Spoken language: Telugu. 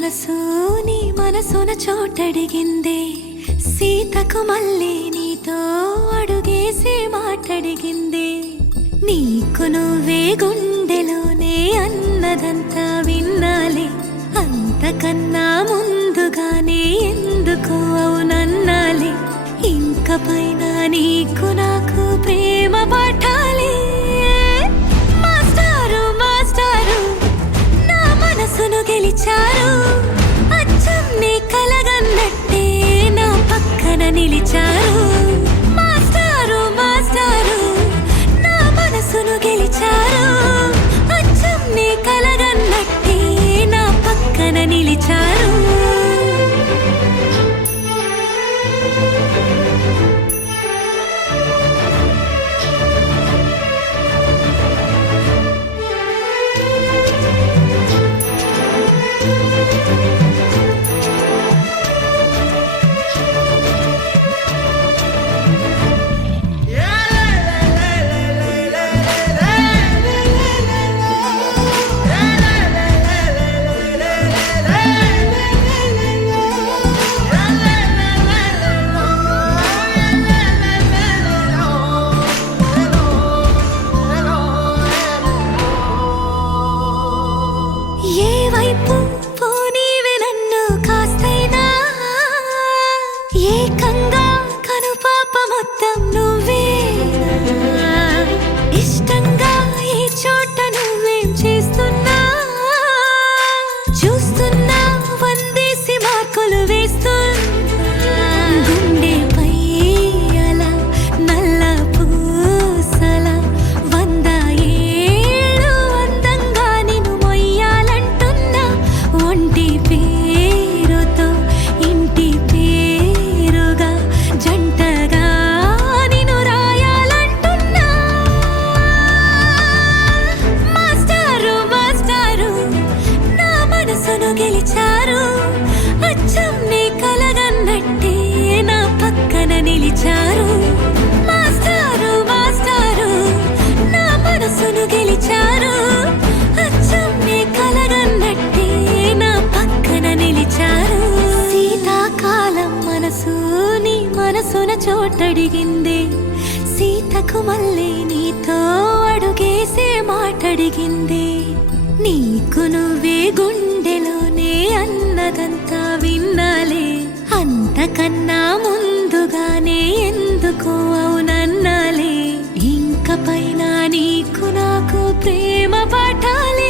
మనసు నీ మనసున చోటడిగిందే సీతకు మళ్ళీ నీతో అడుగేసి మాటడిగిందే నీకు నువ్వే గుండెలోనే అన్నదంతా విన్నాలే అంతకన్నా ముందుగానే ఎందుకు అవునన్నాలే ఇంక పైన నీకు నాకు ప్రేమ పాఠాలే మాస్టారు మాస్టారు నా మనసును గెలిచారు అచ్చం నీ కలగన్నట్టే నా పక్కన నిలిచారు మాస్టారు మాస్టారు నా మనసును గెలిచారు అచ్చం నీ కలగన్నట్టే నా పక్కన నిలిచారు ఏకంగా కనుపాప మొత్తం నువ్వేనా ఇష్టంగా ఈ చోట నువ్వేం చేస్తున్నా చూస్తున్నా వందేసి మార్కులు వేస్తున్నా గుండెపై అలా నల్ల పూసల 100 ఏళ్ళు అందంగా నిన్ను మొయ్యాలంటున్నా ఒంటి పేరుతో ఇంటి పేరుగా జంటగా నిన్ను రాయాలంటున్నా మాస్టారు మాస్టారు నా మనసును గెలిచారు అచ్చం నీ కలగన్నట్టే నా పక్కన నిలిచారు మాస్టారు మాస్టారు నా మనసును గెలిచారు అచ్చం నీ కలగన్నట్టే నా పక్కన నిలిచారు శీతాకాలం మనసు నీ మనసున చోటడిగిందే సీతకు మళ్ళీ నీతో అడుగేసే మాటడిగిందే నీకు నువ్వే గుండెలోనే అన్నదంతా విన్నాలే అంతకన్నా ముందుగానే ఎందుకు అవునన్నాలే ఇంక పైన నీకు నాకు ప్రేమ పాఠాలే